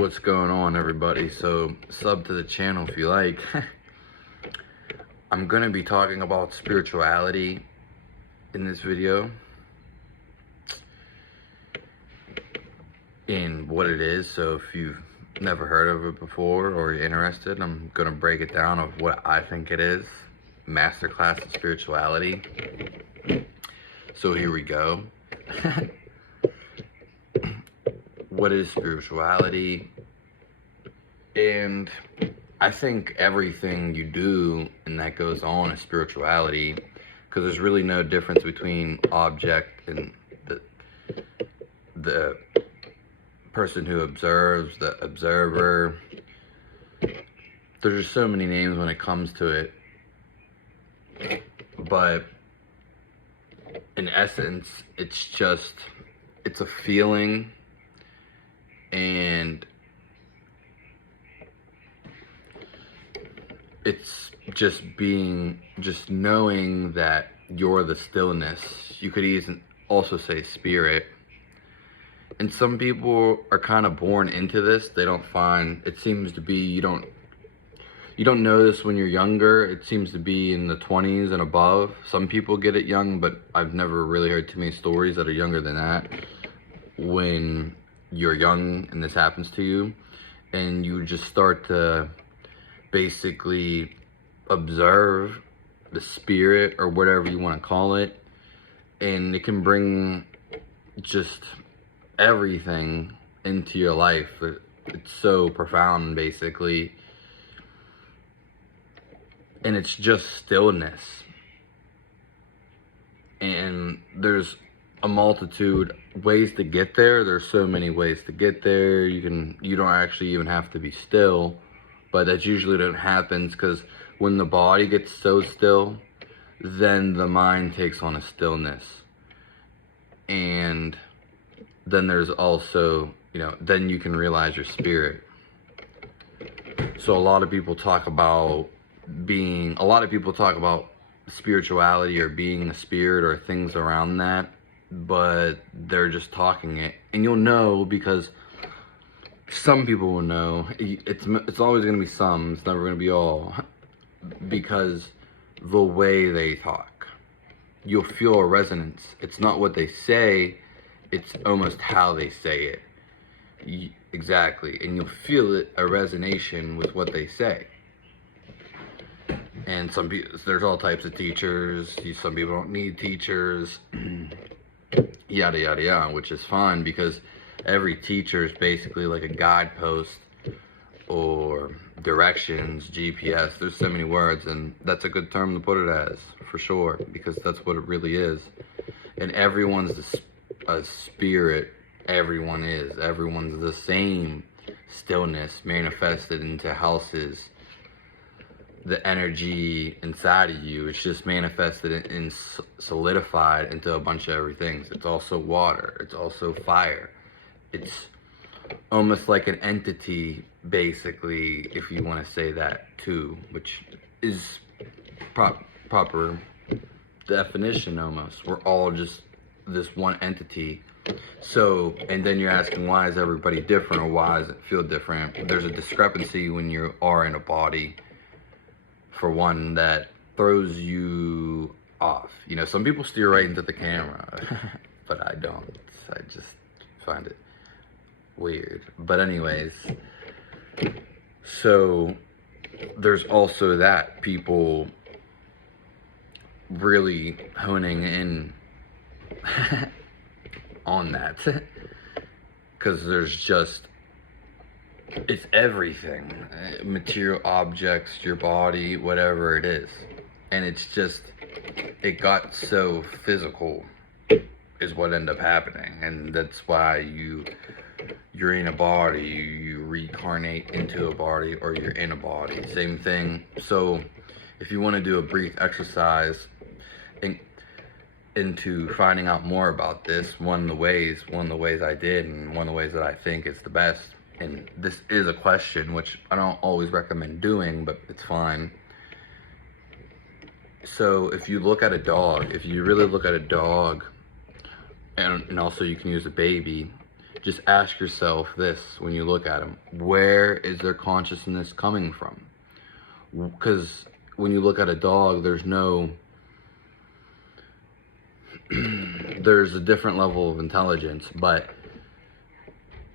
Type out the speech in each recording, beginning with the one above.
What's going on, everybody? So sub to the channel if you like. I'm gonna be talking about spirituality in this video and what it is. So if you've never heard of it before or you're interested, I'm gonna break it down of what I think it is. Masterclass in spirituality. So here we go. What is spirituality? And I think everything you do and that goes on is spirituality, because there's really no difference between object and the person who observes, the observer. There's just so many names when it comes to it, but in essence it's a feeling, and it's just knowing that you're the stillness. You could even also say spirit. And some people are kind of born into this. They don't find, it seems to be, you don't know this when you're younger. It seems to be in the 20s and above. Some people get it young, but I've never really heard too many stories that are younger than that. When you're young and this happens to you, and you just start to basically observe the spirit or whatever you want to call it, and it can bring just everything into your life. It's so profound, basically, and it's just stillness. And there's a multitude ways to get there. There's so many ways to get there. You don't actually even have to be still, but that's usually what happens, because when the body gets so still, then the mind takes on a stillness. And then there's also, then you can realize your spirit. So a lot of people talk about spirituality or being a spirit or things around that, but they're just talking it. And you'll know, because some people will know. It's always going to be some. It's never going to be all. Because the way they talk, you'll feel a resonance. It's not what they say, it's almost how they say it. Exactly. And you'll feel a resonation with what they say. And some people, there's all types of teachers. Some people don't need teachers. Yada yada yada, which is fine, because every teacher is basically like a guidepost or directions, GPS. There's so many words, and that's a good term to put it as, for sure, because that's what it really is. And everyone's a spirit. Everyone's the same stillness manifested into houses. The energy inside of you, it's just manifested and solidified into a bunch of everything. It's also water, it's also fire. It's almost like an entity, basically, if you want to say that too, which is proper definition almost. We're all just this one entity. So, and then you're asking, why is everybody different, or why does it feel different? There's a discrepancy when you are in a body, for one, that throws you off. Some people steer right into the camera, but I don't. I just find it weird. But anyways, so there's also that, people really honing in on that, because it's everything, material objects, your body, whatever it is. And it got so physical is what ended up happening. And that's why you're in a body, you reincarnate into a body, or you're in a body, same thing. So if you want to do a brief exercise into finding out more about this, one of the ways I did, and one of the ways that I think is the best, and this is a question which I don't always recommend doing, but it's fine. So if you look at a dog, if you really look at a dog, and also you can use a baby, just ask yourself this when you look at them: where is their consciousness coming from? Because when you look at a dog, there's a different level of intelligence, but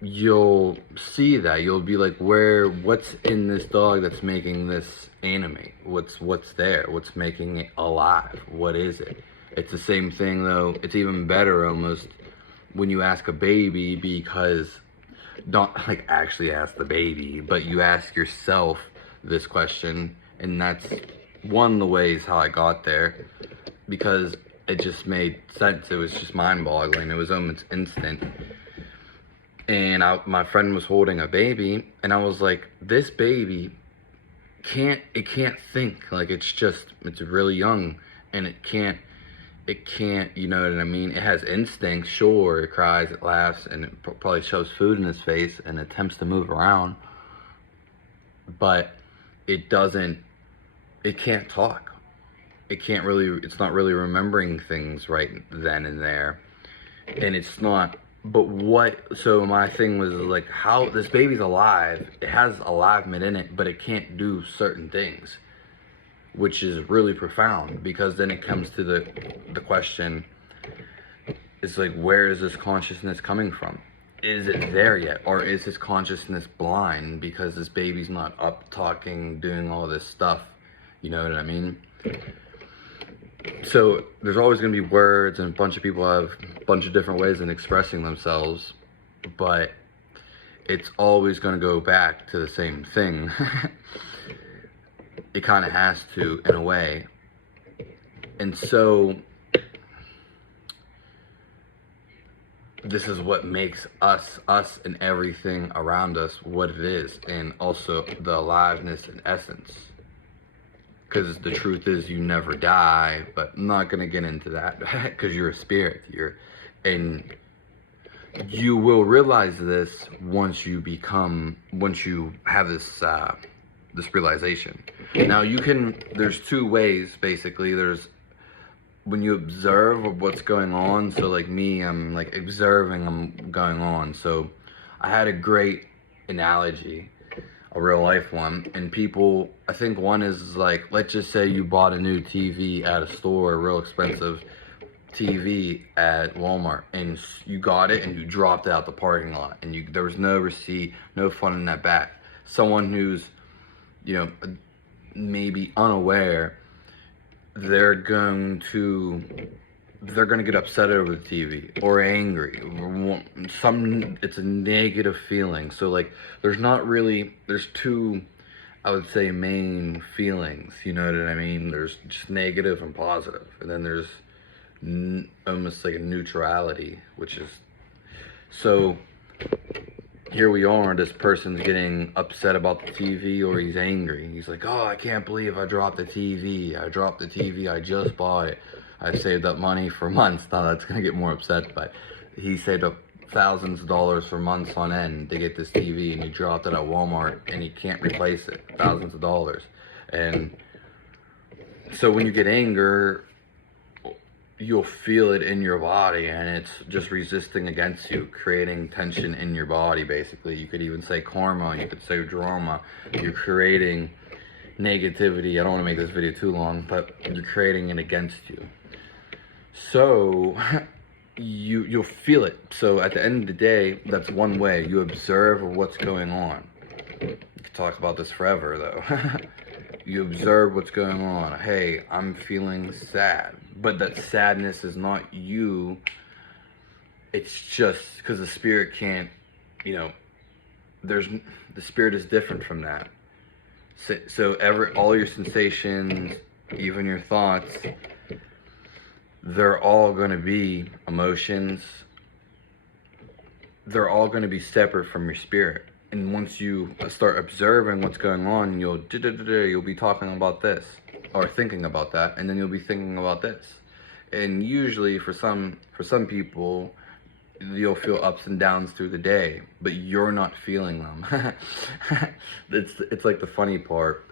you'll see that you'll be like, what's in this dog that's making this animate? What's there? What's making it alive? What is it? It's the same thing, though. It's even better almost when you ask a baby, because don't like actually ask the baby, but you ask yourself this question. And that's one of the ways how I got there, because it just made sense. It was just mind-boggling. It was almost instant. And my friend was holding a baby, and I was like, this baby can't think. Like, it's really young, and it can't, you know what I mean? It has instincts, sure. It cries, it laughs, and it probably shoves food in his face and attempts to move around. But it can't talk. It's not really remembering things right then and there. And it's not, so my thing was like, how this baby's alive, it has aliveness in it, but it can't do certain things, which is really profound, because then it comes to the question, it's like, where is this consciousness coming from? Is it there yet? Or is his consciousness blind because this baby's not up talking, doing all this stuff? You know what I mean? So there's always going to be words, and a bunch of people have a bunch of different ways in expressing themselves, but it's always going to go back to the same thing. It kind of has to, in a way. And so this is what makes us and everything around us what it is, and also the aliveness and essence. Because the truth is, you never die, but I'm not going to get into that, because you're a spirit. And you will realize this once you have this realization. Now there's two ways, basically. There's when you observe what's going on. So like me, I'm like observing I'm going on. So I had a great analogy, a real life one, and people, I think one is like, let's just say you bought a new TV at a store, a real expensive TV at Walmart, and you got it and you dropped it out the parking lot, and there was no receipt, no fun in that back. Someone who's, maybe unaware, they're going to get upset over the TV or angry. It's a negative feeling. So like, there's two, I would say, main feelings. You know what I mean? There's just negative and positive, and then there's almost like a neutrality, which is, so here we are, this person's getting upset about the TV, or he's angry. He's like, oh, I can't believe I dropped the TV. I just bought it. I saved up money for months. Now that's going to get more upset, but he saved up thousands of dollars for months on end to get this TV, and he dropped it at Walmart, and he can't replace it. Thousands of dollars. And so when you get anger, you'll feel it in your body, and it's just resisting against you, creating tension in your body, basically. You could even say karma, you could say drama. You're creating negativity. I don't want to make this video too long, but you're creating it against you. So you'll feel it. So at the end of the day, that's one way. You observe what's going on. You could talk about this forever, though. You observe what's going on. Hey, I'm feeling sad. But that sadness is not you. It's just because the spirit can't, the spirit is different from that. So all your sensations, even your thoughts, they're all going to be emotions. They're all going to be separate from your spirit. And once you start observing what's going on, you'll be talking about this, or thinking about that, and then you'll be thinking about this. And usually for some people, you'll feel ups and downs through the day, but you're not feeling them. It's like the funny part.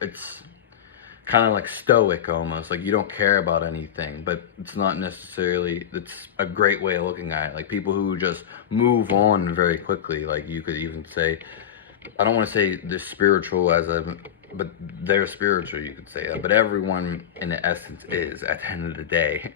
kind of like stoic almost, like you don't care about anything, but it's not necessarily, it's a great way of looking at it. Like people who just move on very quickly, like you could even say, I don't want to say they're spiritual but they're spiritual, you could say that, but everyone in the essence is at the end of the day.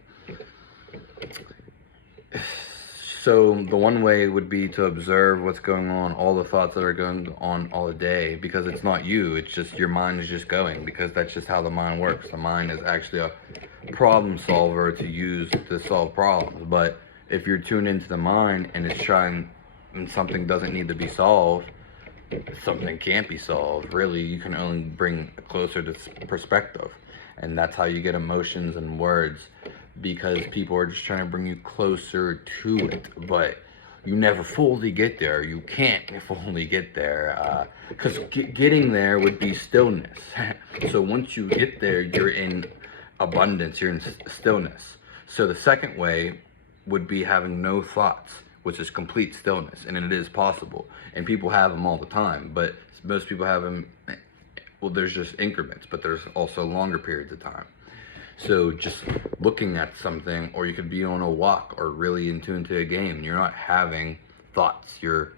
So the one way would be to observe what's going on, all the thoughts that are going on all the day, because it's not you, it's just your mind is just going, because that's just how the mind works. The mind is actually a problem solver to use to solve problems. But if you're tuned into the mind and it's trying, and something doesn't need to be solved, something can't be solved. Really, you can only bring closer to perspective. And that's how you get emotions and words, because people are just trying to bring you closer to it, but you never fully get there. You can't fully get there, because getting there would be stillness. So once you get there, you're in abundance, you're in stillness. So the second way would be having no thoughts, which is complete stillness, and it is possible. And people have them all the time, but most people have them, well, there's just increments, but there's also longer periods of time. So just looking at something, or you could be on a walk or really in tune to a game, you're not having thoughts, you're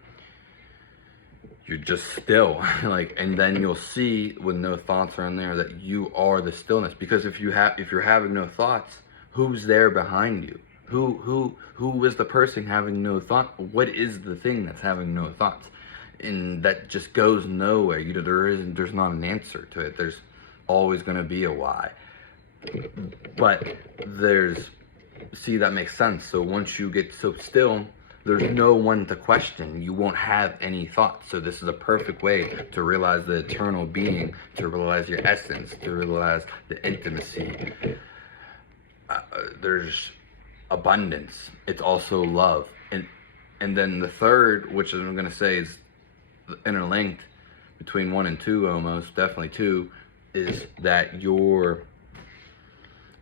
just still. Like, and then you'll see when no thoughts are in there that you are the stillness. Because if you're having no thoughts, who's there behind you? Who is the person having no thought? What is the thing that's having no thoughts? And that just goes nowhere. There's not an answer to it. There's always going to be a why. But see, that makes sense. So once you get so still, there's no one to question. You won't have any thoughts. So this is a perfect way to realize the eternal being, to realize your essence, to realize the intimacy. There's abundance. It's also love. And then the third, which I'm going to say is interlinked between 1 and 2, almost definitely 2, is that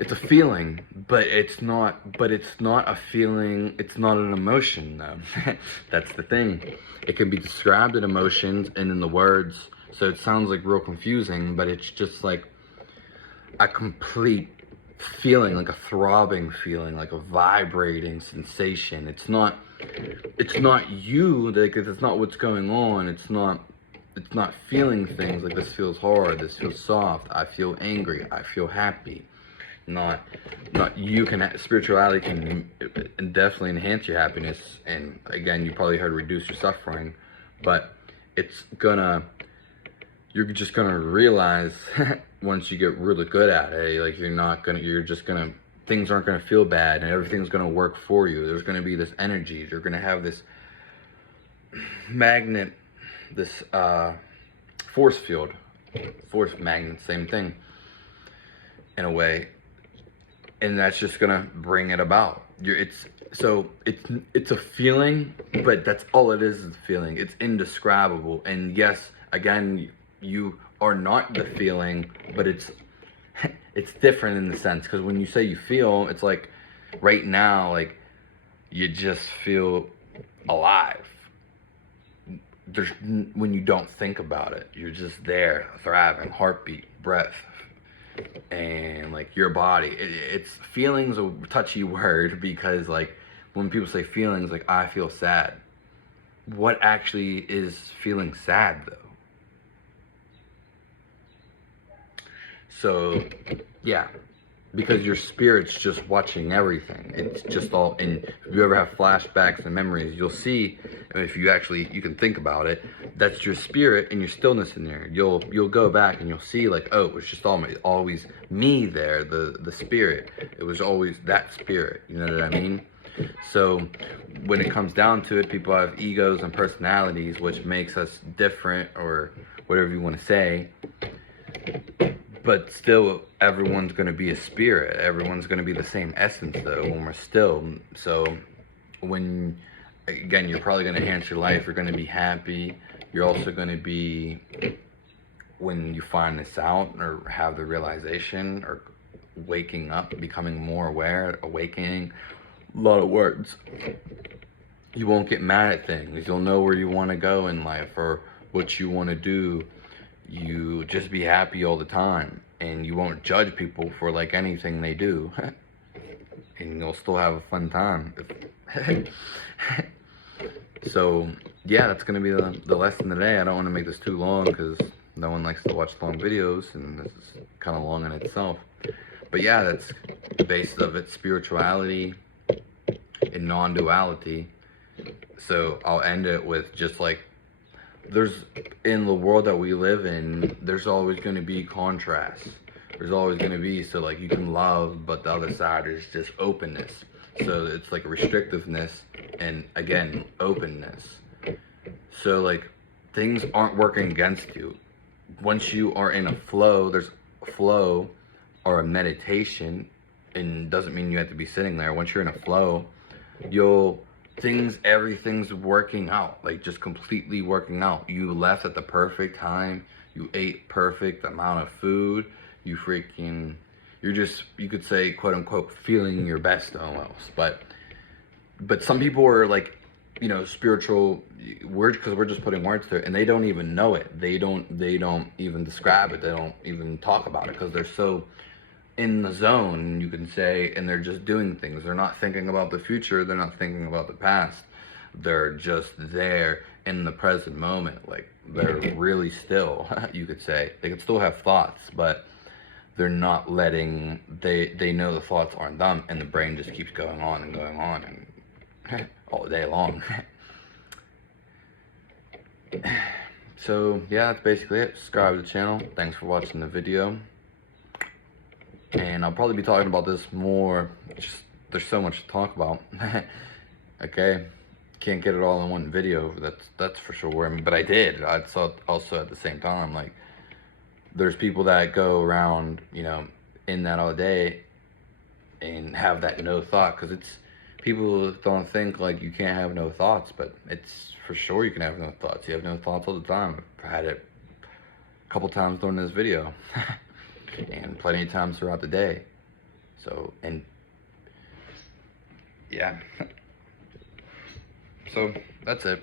it's a feeling, but it's not a feeling, it's not an emotion though. That's the thing. It can be described in emotions and in the words, so it sounds like real confusing, but it's just like a complete feeling, like a throbbing feeling, like a vibrating sensation. It's not you, like it's not what's going on. It's not feeling things like this feels hard, this feels soft, I feel angry, I feel happy. Not you can, spirituality can definitely enhance your happiness, and again, you probably heard reduce your suffering, but you're just gonna realize once you get really good at it, like things aren't gonna feel bad and everything's gonna work for you. There's gonna be this energy, you're gonna have this magnet, this force field, force magnet, same thing in a way, and that's just gonna bring it about. It's a feeling, but that's all it is a feeling. It's indescribable, and yes, again, you are not the feeling, but it's different in the sense, because when you say you feel, it's like right now, like you just feel alive. When you don't think about it, you're just there, thriving, heartbeat, breath, and like your body. It's feelings a touchy word, because like when people say feelings, like I feel sad, what actually is feeling sad though? So yeah, because your spirit's just watching everything. It's just all, and if you ever have flashbacks and memories, you'll see, if you can think about it, that's your spirit and your stillness in there. You'll go back and you'll see like, oh, it was just always me there, the spirit. It was always that spirit, you know what I mean? So when it comes down to it, people have egos and personalities, which makes us different, or whatever you want to say. But still, everyone's going to be a spirit. Everyone's going to be the same essence, though, when we're still. So, again, you're probably going to enhance your life. You're going to be happy. You're also going to be, when you find this out, or have the realization, or waking up, becoming more aware, awakening, a lot of words. You won't get mad at things. You'll know where you want to go in life, or what you want to do. You just be happy all the time, and you won't judge people for like anything they do. And you'll still have a fun time. So yeah, that's gonna be the lesson today. I don't want to make this too long because no one likes to watch long videos, and this is kind of long in itself. But yeah, that's the basis of it: spirituality and non-duality. So I'll end it with just like, there's, in the world that we live in, there's always going to be contrasts. There's always going to be, so like you can love, but the other side is just openness. So it's like restrictiveness and again openness. So like things aren't working against you. Once you are in a flow, there's a flow or a meditation, and doesn't mean you have to be sitting there. Once you're in a flow, everything's working out, like just completely working out. You left at the perfect time, you ate perfect amount of food, you're just, you could say, quote unquote, feeling your best almost. But some people are like, you know, spiritual, because we're just putting words to it, and they don't even know it. They don't even describe it. They don't even talk about it because they're so in the zone, you can say, and they're just doing things. They're not thinking about the future. They're not thinking about the past. They're just there in the present moment. Like, they're really still, you could say. They could still have thoughts, but they're not letting, they know the thoughts aren't them, and the brain just keeps going on and all day long. So yeah, that's basically it. Subscribe to the channel. Thanks for watching the video. And I'll probably be talking about this more. Just, there's so much to talk about. Okay, can't get it all in one video. That's for sure. But I did. I saw also at the same time, like, there's people that go around, you know, in that all day and have that no thought, because it's, people don't think like you can't have no thoughts, but it's for sure you can have no thoughts. You have no thoughts all the time. I've had it a couple times during this video. And plenty of times throughout the day. So, and yeah. So that's it.